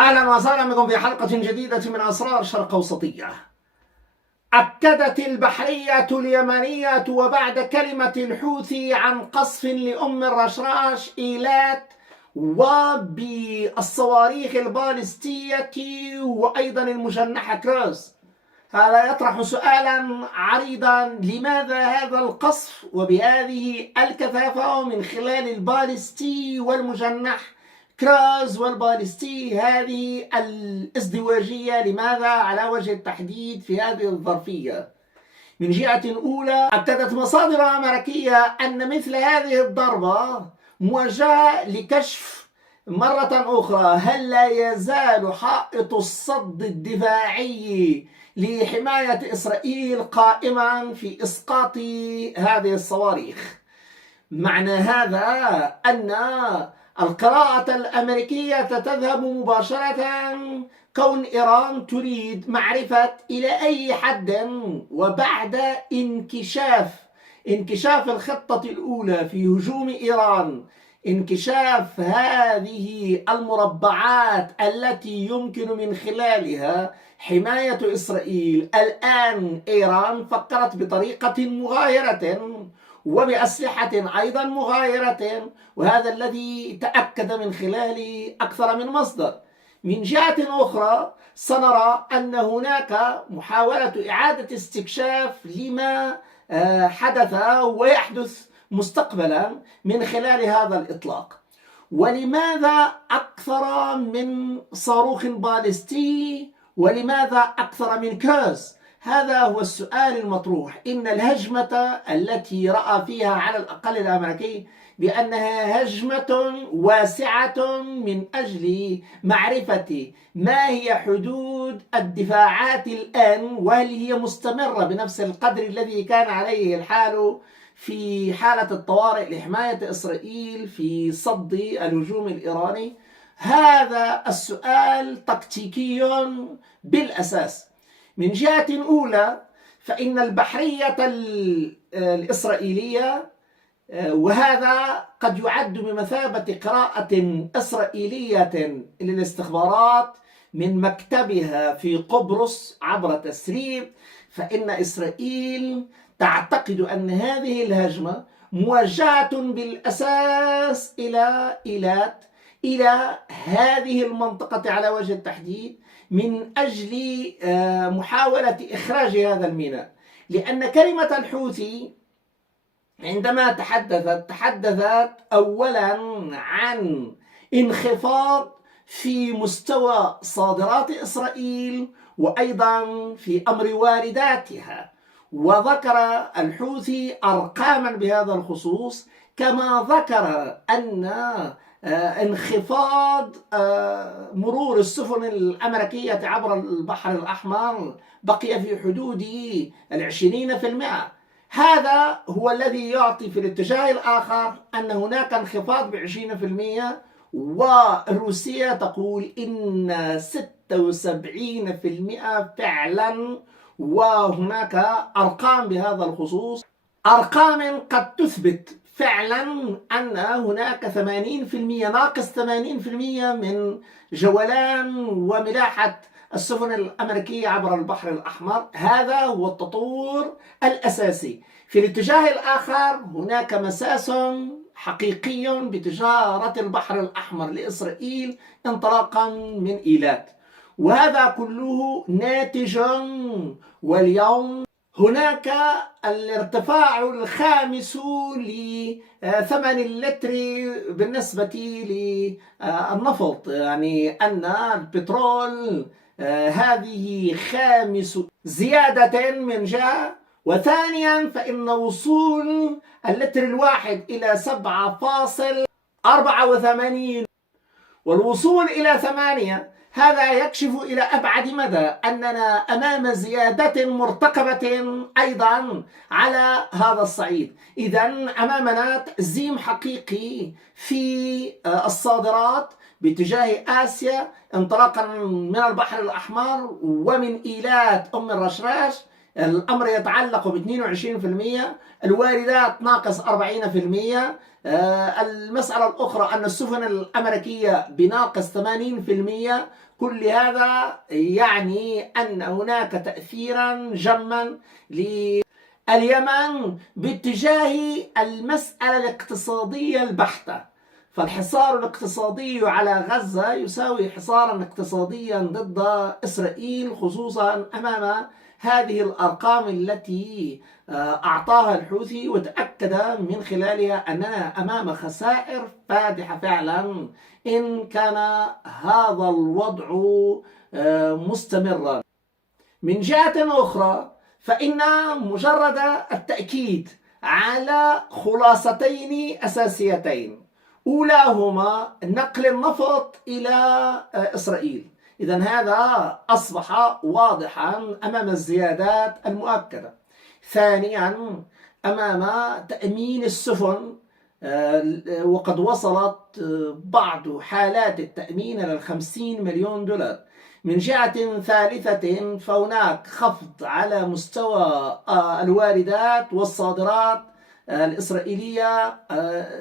أهلا وسهلا بكم في حلقة جديدة من أسرار الشرق أوسطية. أكدت البحرية اليمنية وبعد كلمة الحوثي عن قصف لأم الرشراش إيلات وبالصواريخ البالستية وأيضا المجنحة كروز. هذا يطرح سؤالا عريضا: لماذا هذا القصف وبهذه الكثافة من خلال البالستي والمجنح كروز والبالستي؟ هذه الازدواجية لماذا على وجه التحديد في هذه الظرفية؟ من جهة أولى، أكدت مصادر أمريكية أن مثل هذه الضربة موجهة لكشف مرة أخرى هل لا يزال حائط الصد الدفاعي لحماية إسرائيل قائما في إسقاط هذه الصواريخ. معنى هذا أن القراءة الأمريكية تذهب مباشرة كون إيران تريد معرفة إلى أي حد وبعد انكشاف الخطة الأولى في هجوم إيران، انكشاف هذه المربعات التي يمكن من خلالها حماية إسرائيل. الآن إيران فكرت بطريقة مغايرة وبأسلحة أيضا مغايرة، وهذا الذي تأكد من خلال أكثر من مصدر. من جهة أخرى سنرى أن هناك محاولة إعادة استكشاف لما حدث ويحدث مستقبلا من خلال هذا الإطلاق. ولماذا أكثر من صاروخ باليستي؟ ولماذا أكثر من كروز؟ هذا هو السؤال المطروح. إن الهجمة التي رأى فيها على الأقل الأمريكي بأنها هجمة واسعة من أجل معرفة ما هي حدود الدفاعات الآن، وهل هي مستمرة بنفس القدر الذي كان عليه الحال في حالة الطوارئ لحماية إسرائيل في صد الهجوم الإيراني. هذا السؤال تكتيكي بالأساس. من جهة أولى، فإن البحرية الإسرائيلية، وهذا قد يعد بمثابة قراءة إسرائيلية للاستخبارات من مكتبها في قبرص عبر تسريب، فإن إسرائيل تعتقد أن هذه الهجمة موجهة بالأساس إلى إيلات، إلى هذه المنطقة على وجه التحديد، من أجل محاولة إخراج هذا الميناء. لأن كلمة الحوثي عندما تحدثت أولا عن انخفاض في مستوى صادرات إسرائيل وأيضا في أمر وارداتها، وذكر الحوثي أرقاما بهذا الخصوص، كما ذكر أن انخفاض مرور السفن الأمريكية عبر البحر الأحمر بقي في حدود 20%. هذا هو الذي يعطي في الاتجاه الآخر أن هناك انخفاض ب20%، وروسيا تقول إن 76% فعلا، وهناك أرقام بهذا الخصوص، أرقام قد تثبت فعلا أن هناك 80% ناقص 80% من جولان وملاحة السفن الأمريكية عبر البحر الأحمر. هذا هو التطور الأساسي. في الاتجاه الآخر هناك مساس حقيقي بتجارة البحر الأحمر لإسرائيل انطلاقا من إيلات، وهذا كله ناتج. واليوم هناك الارتفاع الخامس لثمن اللتر بالنسبة للنفط، يعني أن البترول هذه خامس زيادة من جهة، وثانيا فإن وصول اللتر الواحد إلى 7.84 والوصول إلى 8، هذا يكشف إلى أبعد مدى أننا أمام زيادة مرتقبة أيضا على هذا الصعيد. إذن أمامنا تأزيم حقيقي في الصادرات باتجاه آسيا انطلاقا من البحر الأحمر ومن إيلات أم الرشراش. الأمر يتعلق ب22%، الواردات ناقص 40%. المسألة الأخرى أن السفن الأمريكية بناقص 80%، كل هذا يعني أن هناك تأثيرا جما لليمن باتجاه المسألة الاقتصادية البحتة. فالحصار الاقتصادي على غزة يساوي حصارا اقتصاديا ضد إسرائيل، خصوصا أمام هذه الأرقام التي أعطاها الحوثي، وتأكد من خلالها أننا أمام خسائر فادحة فعلا إن كان هذا الوضع مستمرا. من جهة أخرى فإن مجرد التأكيد على خلاصتين أساسيتين، أولاهما نقل النفط إلى إسرائيل، إذن هذا أصبح واضحا أمام الزيادات المؤكدة. ثانيا أمام تأمين السفن، وقد وصلت بعض حالات التأمين إلى 50 مليون دولار. من جهة ثالثة فهناك خفض على مستوى الواردات والصادرات الإسرائيلية،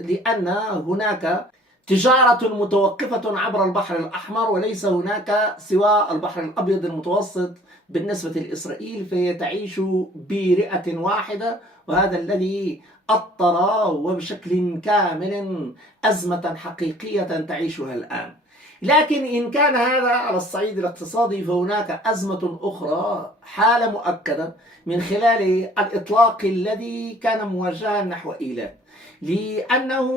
لأن هناك تجارة متوقفة عبر البحر الأحمر، وليس هناك سوى البحر الأبيض المتوسط بالنسبة لإسرائيل، فهي تعيش برئة واحدة، وهذا الذي أطر وبشكل كامل أزمة حقيقية تعيشها الآن. لكن إن كان هذا على الصعيد الاقتصادي، فهناك أزمة أخرى، حالة مؤكدة من خلال الإطلاق الذي كان موجها نحو إيلات، لأنه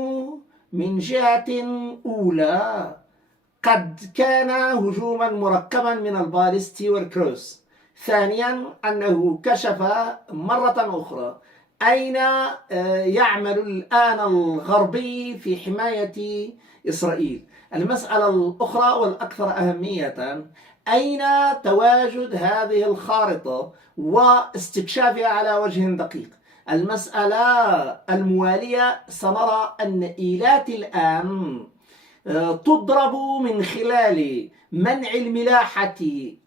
من جهة أولى قد كان هجوما مركبا من البالستي والكروس. ثانيا أنه كشف مرة أخرى أين يعمل الآن الغربي في حماية إسرائيل. المسألة الأخرى والأكثر أهمية، أين تواجد هذه الخارطة واستكشافها على وجه دقيق. المسألة الموالية، سنرى أن إيلات الآن تضرب من خلال منع الملاحة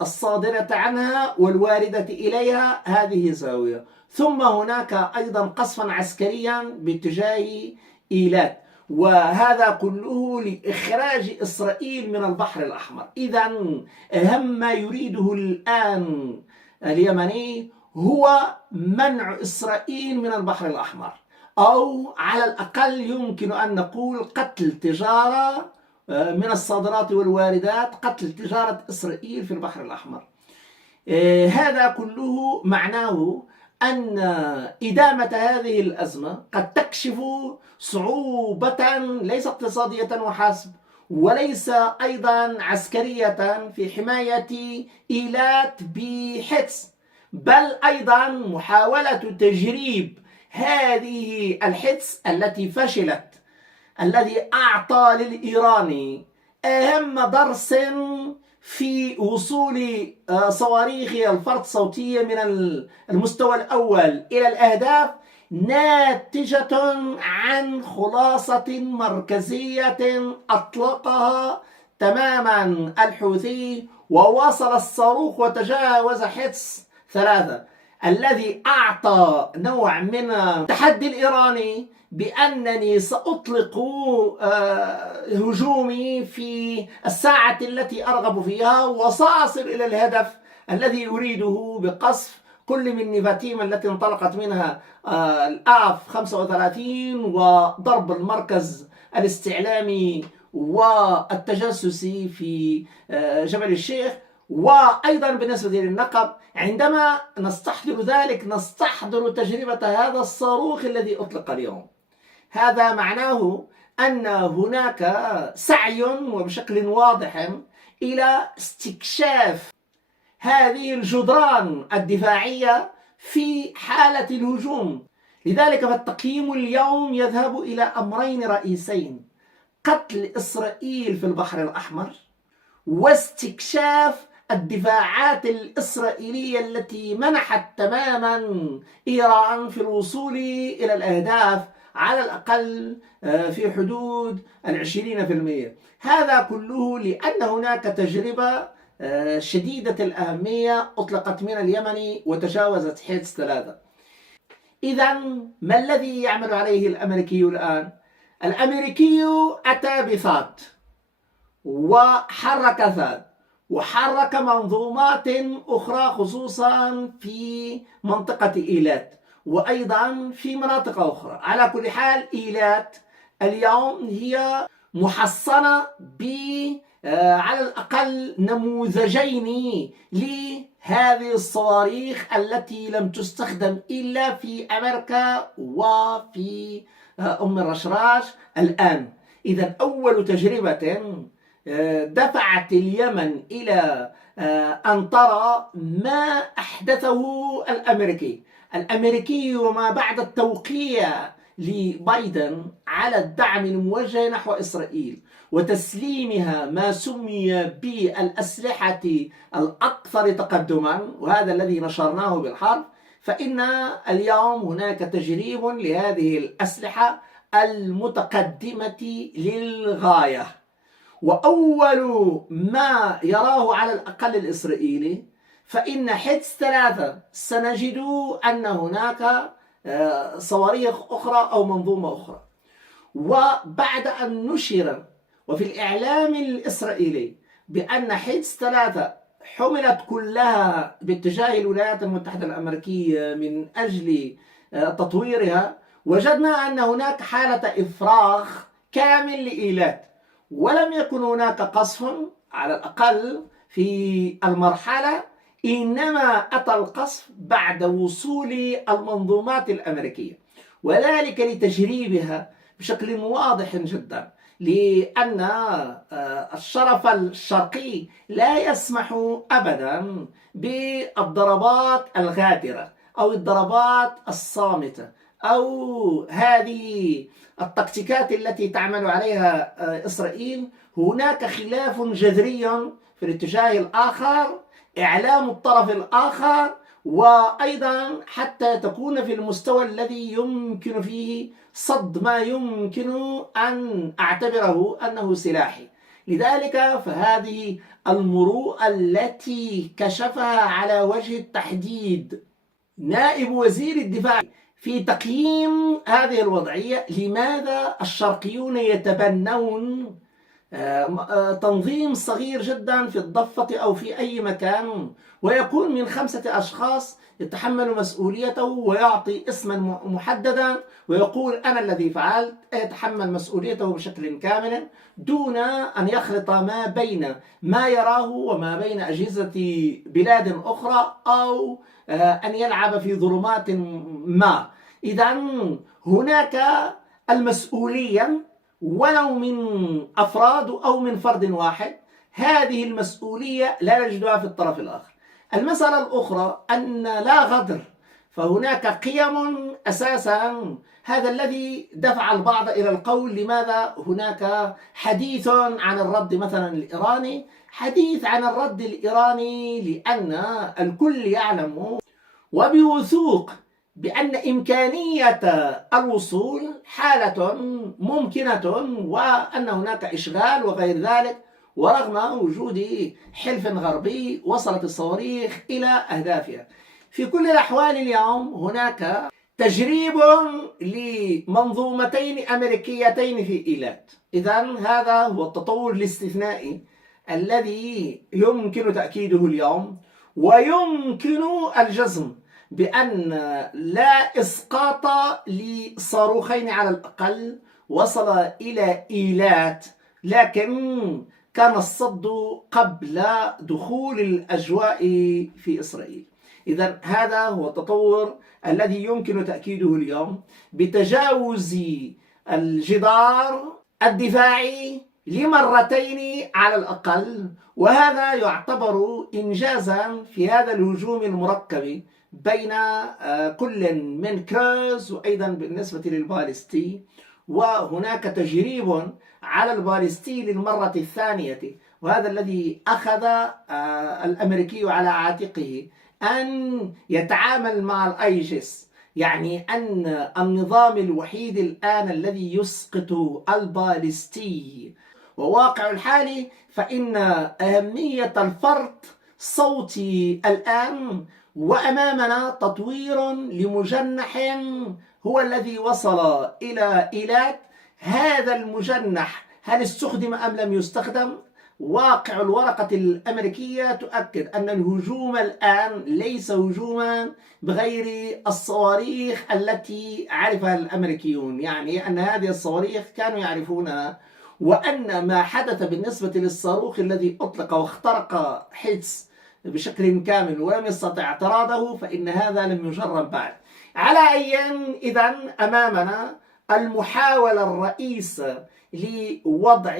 الصادرة عنها والواردة إليها، هذه زاوية. ثم هناك أيضا قصفا عسكريا باتجاه إيلات، وهذا كله لإخراج إسرائيل من البحر الأحمر. إذن أهم ما يريده الآن اليمني هو منع إسرائيل من البحر الأحمر، أو على الأقل يمكن أن نقول قتل تجارة من الصادرات والواردات، قتل تجارة إسرائيل في البحر الأحمر. هذا كله معناه أن إدامة هذه الأزمة قد تكشف صعوبة ليس اقتصادية وحسب، وليس أيضا عسكرية في حماية إيلات بحدس، بل أيضا محاولة تجريب هذه الحدس التي فشلت، الذي أعطى للإيراني أهم درس في وصول صواريخ الفرد صوتية من المستوى الأول إلى الأهداف، ناتجة عن خلاصة مركزية أطلقها تماما الحوثي، ووصل الصاروخ وتجاوز حدس 3، الذي أعطى نوع من التحدي الإيراني بأنني سأطلق هجومي في الساعة التي أرغب فيها، وسأصل إلى الهدف الذي أريده بقصف كل من نيفاتيم التي انطلقت منها الآف 35، وضرب المركز الاستعلامي والتجسسي في جبل الشيخ، وأيضا بالنسبة للنقب. عندما نستحضر ذلك نستحضر تجربة هذا الصاروخ الذي أطلق اليوم. هذا معناه أن هناك سعي وبشكل واضح إلى استكشاف هذه الجدران الدفاعية في حالة الهجوم. لذلك فالتقييم اليوم يذهب إلى أمرين رئيسين: قتل إسرائيل في البحر الأحمر، واستكشاف الدفاعات الإسرائيلية التي منحت تماما إيران في الوصول إلى الأهداف على الأقل في حدود 20%. هذا كله لأن هناك تجربة شديدة الأهمية أطلقت من اليمن وتجاوزت حدس 3. إذن ما الذي يعمل عليه الأمريكي الآن؟ الأمريكي أتى بثاد وحرك ثاد وحرك منظومات أخرى خصوصا في منطقة إيلات وأيضا في مناطق أخرى. على كل حال إيلات اليوم هي محصنة على الأقل نموذجين لهذه الصواريخ التي لم تستخدم إلا في أمريكا وفي أم الرشراش الآن. إذا أول تجربة دفعت اليمن إلى أن ترى ما أحدثه الأمريكي وما بعد التوقيع لبايدن على الدعم الموجه نحو إسرائيل وتسليمها ما سمي بالأسلحة الأكثر تقدما، وهذا الذي نشرناه بالحرب. فإن اليوم هناك تجريب لهذه الأسلحة المتقدمة للغاية، وأول ما يراه على الأقل الإسرائيلي فإن حدس 3 سنجد أن هناك صواريخ أخرى أو منظومة أخرى. وبعد أن نشر وفي الإعلام الإسرائيلي بأن حدس 3 حملت كلها باتجاه الولايات المتحدة الأمريكية من أجل تطويرها، وجدنا أن هناك حالة إفراغ كامل لإيلات، ولم يكن هناك قصف على الأقل في المرحلة، إنما أتى القصف بعد وصول المنظومات الأمريكية، وذلك لتجريبها بشكل واضح جدا، لأن الشرف الشرقي لا يسمح أبدا بالضربات الغادرة أو الضربات الصامتة أو هذه التكتيكات التي تعمل عليها إسرائيل. هناك خلاف جذري في الاتجاه الآخر، إعلام الطرف الآخر، وأيضا حتى تكون في المستوى الذي يمكن فيه صد ما يمكن أن أعتبره أنه سلاحي. لذلك فهذه المروءة التي كشفها على وجه التحديد نائب وزير الدفاع في تقييم هذه الوضعية، لماذا الشرقيون يتبنون تنظيم صغير جدا في الضفة أو في أي مكان ويكون من 5 أشخاص يتحمل مسؤوليته ويعطي اسما محددا ويقول أنا الذي فعلت، يتحمل مسؤوليته بشكل كامل دون أن يخلط ما بين ما يراه وما بين أجهزة بلاد أخرى أو أن يلعب في ظلمات ما. إذا هناك المسؤولية ولو من أفراد أو من فرد واحد، هذه المسؤولية لا نجدها في الطرف الآخر. المسألة الأخرى أن لا غدر، فهناك قيم أساسا، هذا الذي دفع البعض إلى القول لماذا هناك حديث عن الرد مثلا الإيراني. حديث عن الرد الإيراني لأن الكل يعلم وبوثوق بأن إمكانية الوصول حالة ممكنة وأن هناك إشغال وغير ذلك، ورغم وجود حلف غربي وصلت الصواريخ إلى أهدافها. في كل الأحوال اليوم هناك تجريب لمنظومتين أمريكيتين في إيلات. إذن هذا هو التطور الاستثنائي الذي يمكن تأكيده اليوم، ويمكن الجزم بأن لا إسقاط لصاروخين على الأقل وصل إلى إيلات، لكن كان الصد قبل دخول الأجواء في إسرائيل. إذن هذا هو التطور الذي يمكن تأكيده اليوم بتجاوز الجدار الدفاعي لمرتين على الأقل، وهذا يعتبر إنجازا في هذا الهجوم المركب بين كل من كروز وأيضا بالنسبة للبالستي. وهناك تجريب على البالستي للمرة الثانية، وهذا الذي أخذ الأمريكي على عاتقه أن يتعامل مع الأيجس، يعني أن النظام الوحيد الآن الذي يسقط البالستي. وواقع الحال فإن أهمية الفرط صوتي الآن، وأمامنا تطوير لمجنح هو الذي وصل إلى إيلات. هذا المجنح هل استخدم أم لم يستخدم؟ واقع الورقة الأمريكية تؤكد أن الهجوم الآن ليس هجوما بغير الصواريخ التي عرفها الأمريكيون، يعني أن هذه الصواريخ كانوا يعرفونها، وأن ما حدث بالنسبة للصاروخ الذي أطلق واخترق حدس بشكل كامل ولم يستطع اعتراضه فإن هذا لم يجرب بعد. على أي إذن أمامنا المحاولة الرئيسة لوضع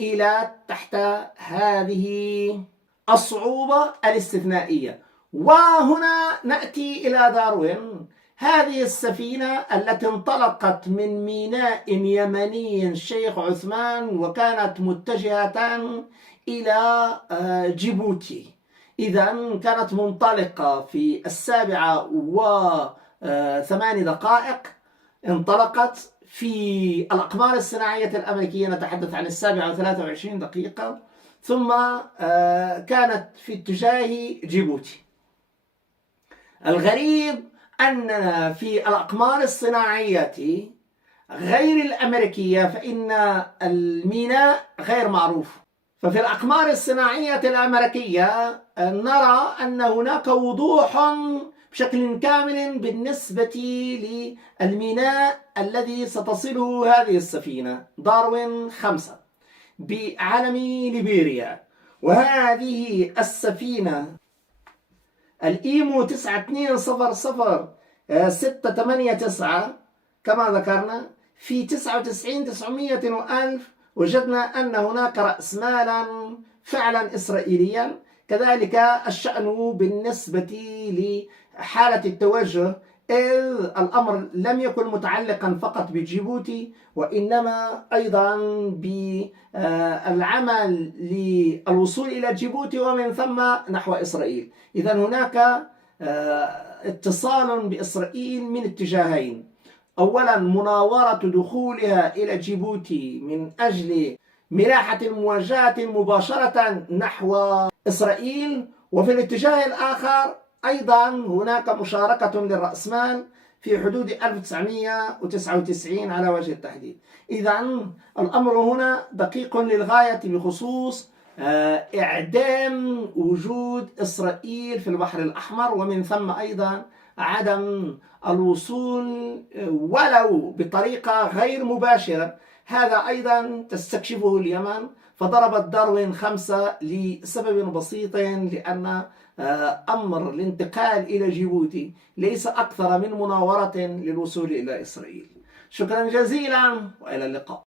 إيلات تحت هذه الصعوبة الاستثنائية. وهنا نأتي إلى داروين. هذه السفينة التي انطلقت من ميناء يمني الشيخ عثمان وكانت متجهة إلى جيبوتي، إذن كانت منطلقة في 7:08 انطلقت في الأقمار الصناعية الأمريكية، نتحدث عن 7:23، ثم كانت في اتجاه جيبوتي. الغريب أننا في الأقمار الصناعية غير الأمريكية فإن الميناء غير معروف، ففي الأقمار الصناعية الأمريكية نرى أن هناك وضوح بشكل كامل بالنسبة للميناء الذي ستصله هذه السفينة داروين 5 بعلم ليبيريا. وهذه السفينة الإيمو 9200-689 كما ذكرنا في 99 وألف وجدنا أن هناك رأس مالا فعلا إسرائيليا. كذلك الشأن بالنسبة لحالة التوجه، إذ الأمر لم يكن متعلقا فقط بجيبوتي وإنما أيضا بالعمل للوصول إلى جيبوتي ومن ثم نحو إسرائيل. إذن هناك اتصال بإسرائيل من اتجاهين: أولا مناورة دخولها إلى جيبوتي من أجل ملاحة المواجهة مباشرة نحو إسرائيل، وفي الاتجاه الآخر أيضا هناك مشاركة للرأسمال في حدود 1999 على وجه التحديد. إذن الأمر هنا دقيق للغاية بخصوص إعدام وجود إسرائيل في البحر الأحمر، ومن ثم أيضا عدم الوصول ولو بطريقة غير مباشرة. هذا أيضا تستكشفه اليمن، فضربت داروين 5 لسبب بسيط، لأن أمر الانتقال إلى جيبوتي ليس أكثر من مناورة للوصول إلى إسرائيل. شكرا جزيلا وإلى اللقاء.